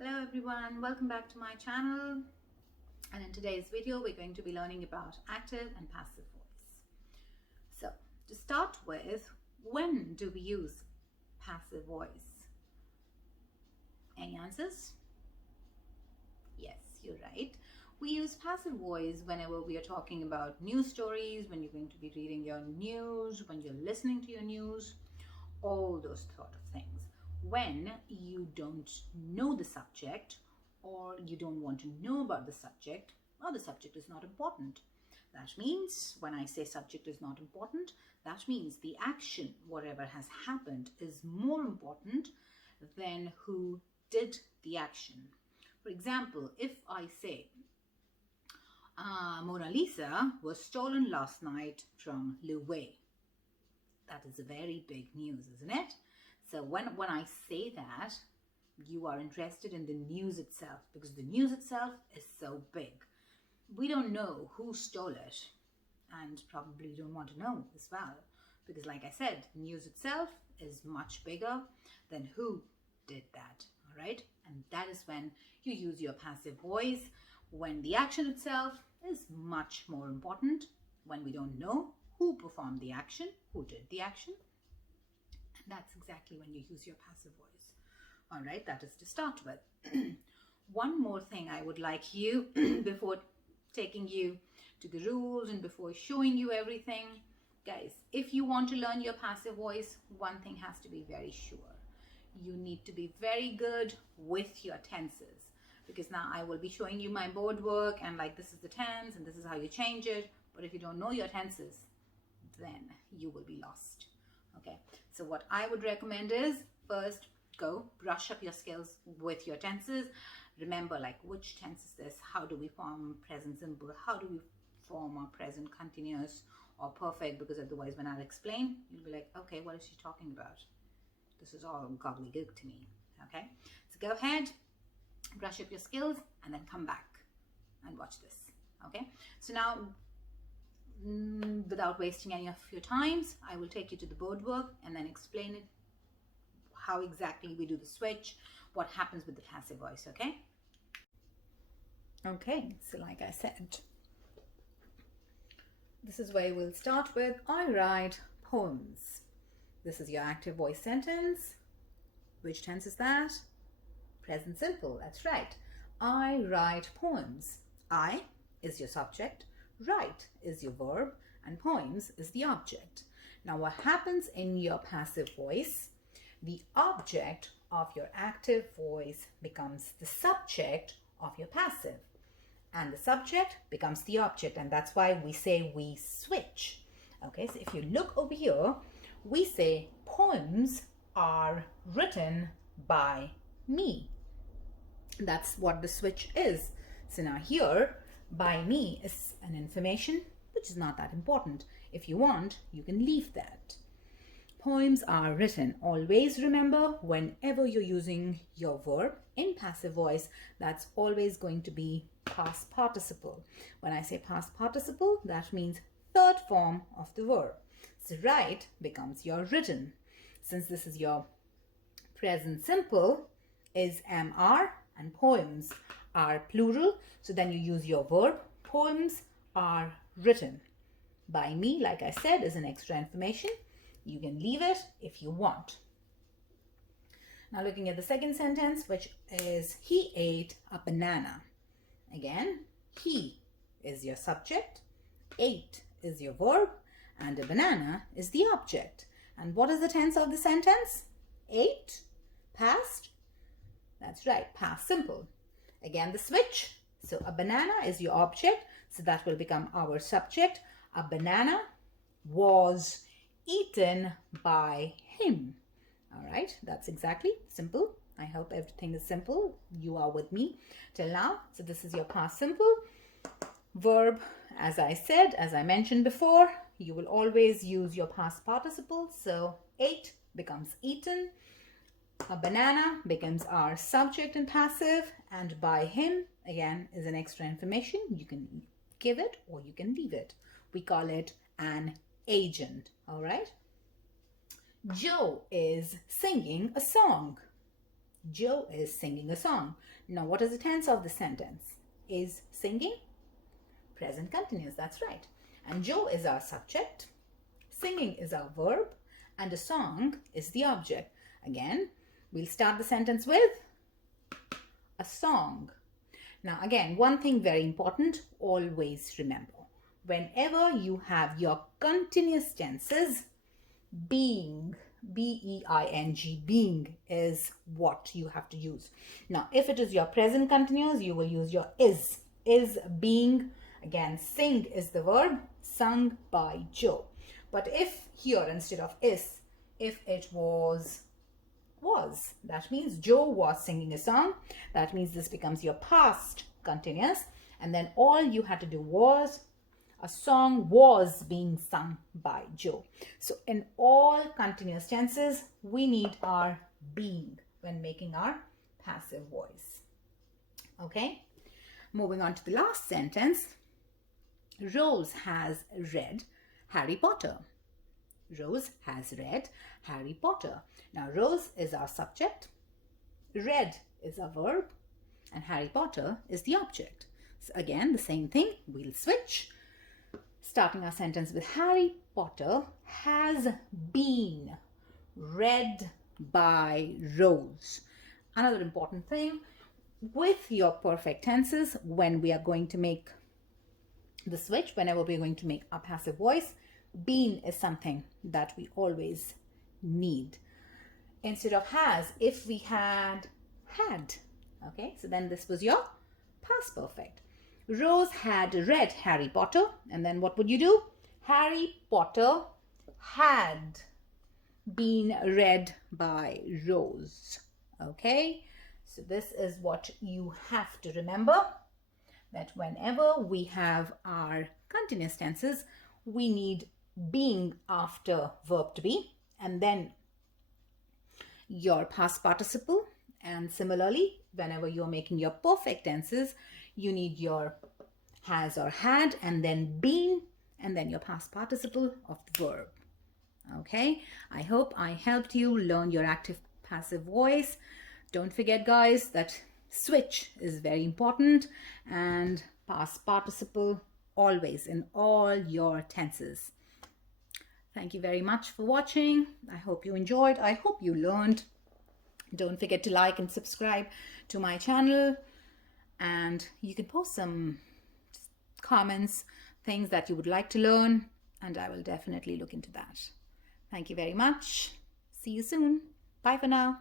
Hello everyone, welcome back to my channel, and in today's video we're going to be learning about active and passive voice. So to start with, when do we use passive voice? Any answers? Yes, you're right. We use passive voice whenever we are talking about news stories, when you're going to be reading your news, when you're listening to your news, all those sort of things. When you don't know the subject, or you don't want to know about the subject, or the subject is not important. That means, when I say subject is not important, that means the action, whatever has happened, is more important than who did the action. For example, if I say, Mona Lisa was stolen last night from Louvre. That is a very big news, isn't it? So when I say that, you are interested in the news itself, because the news itself is so big. We don't know who stole it, and probably don't want to know as well, because like I said, news itself is much bigger than who did that, all right? And that is when you use your passive voice, when the action itself is much more important, when we don't know who performed the action, who did the action. And that's exactly when you use your passive voice. All right, that is to start with. One more thing I would like you, before taking you to the rules and before showing you everything, guys, if you want to learn your passive voice, one thing has to be very sure. You need to be very good with your tenses, because now I will be showing you my board work and like this is the tense and this is how you change it. But if you don't know your tenses, then you will be lost. Okay, so what I would recommend is, first go brush up your skills with your tenses. Remember, like, which tense is this? How do we form present simple? How do we form our present continuous or perfect? Because otherwise when I'll explain, you'll be like, okay, what is she talking about? This is all gobbledygook to me. Okay, so go ahead, brush up your skills, and then come back and watch this. Okay, so now without wasting any of your times, I will take you to the board work and then explain it, how exactly we do the switch, what happens with the passive voice. Okay, so like I said, this is where we'll start with. I write poems. This is your active voice sentence. Which tense is that? Present simple, that's right. I write poems. I is your subject, write is your verb, and poems is the object. Now what happens in your passive voice? The object of your active voice becomes the subject of your passive, and the subject becomes the object, and that's why we say we switch. Okay, so if you look over here, we say poems are written by me. That's what the switch is. So now here, by me is an information which is not that important. If you want, you can leave that. Poems are written. Always remember, whenever you're using your verb in passive voice, that's always going to be past participle. When I say past participle, that means third form of the verb. So write becomes your written. Since this is your present simple, is am-are, and poems are plural, so then you use your verb. Poems are written by me, like I said, is an extra information. You can leave it if you want. Now looking at the second sentence, which is he ate a banana. Again, he is your subject, ate is your verb, and a banana is the object. And what is the tense of the sentence? Ate, past. That's right, past simple. Again, the switch. So a banana is your object, so that will become our subject. A banana was eaten by him. All right, that's exactly simple. I hope everything is simple. You are with me till now. So this is your past simple. Verb, as I said, as I mentioned before, you will always use your past participle. So ate becomes eaten. A banana becomes our subject in passive, and by him, again, is an extra information. You can give it or you can leave it. We call it an agent, all right? Joe is singing a song. Joe is singing a song. Now, what is the tense of the sentence? Is singing? Present continuous, that's right. And Joe is our subject, singing is our verb, and a song is the object. Again, we'll start the sentence with a song. Now, again, one thing very important, always remember, whenever you have your continuous tenses, being, B-E-I-N-G, being is what you have to use. Now, if it is your present continuous, you will use your is being. Again, sing is the verb, sung by Joe. But if here instead of is, if it was, that means Joe was singing a song. That means this becomes your past continuous. And then all you had to do was, a song was being sung by Joe. So in all continuous tenses, we need our being when making our passive voice. Okay, moving on to the last sentence. Rose has read Harry Potter. Rose has read Harry Potter. Now, Rose is our subject, read is our verb, and Harry Potter is the object. So again, the same thing, we'll switch. Starting our sentence with Harry Potter has been read by Rose. Another important thing, with your perfect tenses, when we are going to make the switch, whenever we're going to make a passive voice, been is something that we always need. Instead of has, if we had, okay, so then this was your past perfect. Rose had read Harry Potter, and then what would you do? Harry Potter had been read by Rose. Okay, so this is what you have to remember, that whenever we have our continuous tenses, we need being after verb to be, and then your past participle. And similarly, whenever you're making your perfect tenses, you need your has or had, and then been, and then your past participle of the verb. Okay, I hope I helped you learn your active passive voice. Don't forget, guys, that switch is very important, and past participle always in all your tenses. Thank you very much for watching. I hope you enjoyed. I hope you learned. Don't forget to like and subscribe to my channel, and you can post some comments, things that you would like to learn, and I will definitely look into that. Thank you very much. See you soon. Bye for now.